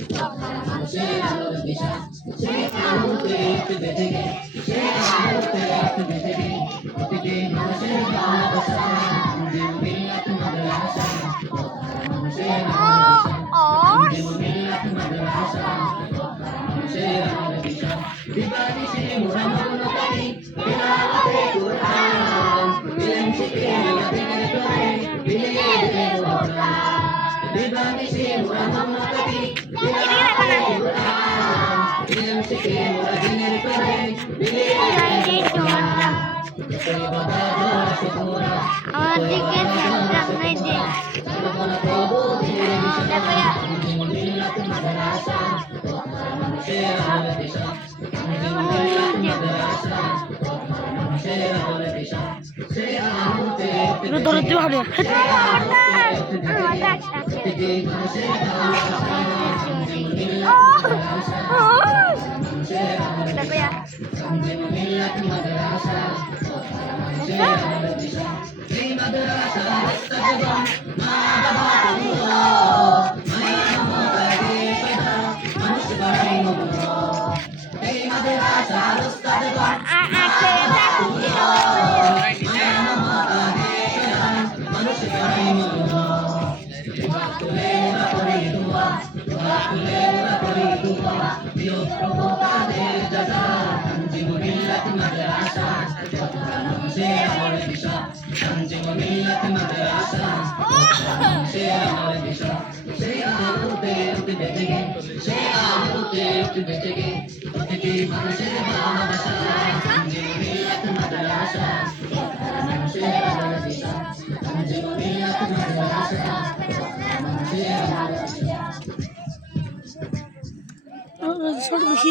মানুষের আলোর দিশা সে আলোতে একটু বেঁধে গে সে আলোতে একটু বেঁধে গে প্রতিটি মানুষের ভালোবাসা জীবন মিল্লাত মাদ্রাসা মানুষের আলোর দিশা জীবন মিল্লাত মাদ্রাসা মানুষের আলোর দিশা দিবানিশি মোরা মগ্নকারী তিলাওয়াতে কুরআন ইলম শিখে দিনের করে বিলিয়ে দিলেন কোরআন দিবানিশি মোরা মগ্নকারী তিলাওয়াতে কুরআন ইলম শিখে মোরা দিনের করে বিলিয়ে দিলেন কোরআন আমার দিকে ঝাপটা নাই দে ধরে দিও হবে ছোট বেশি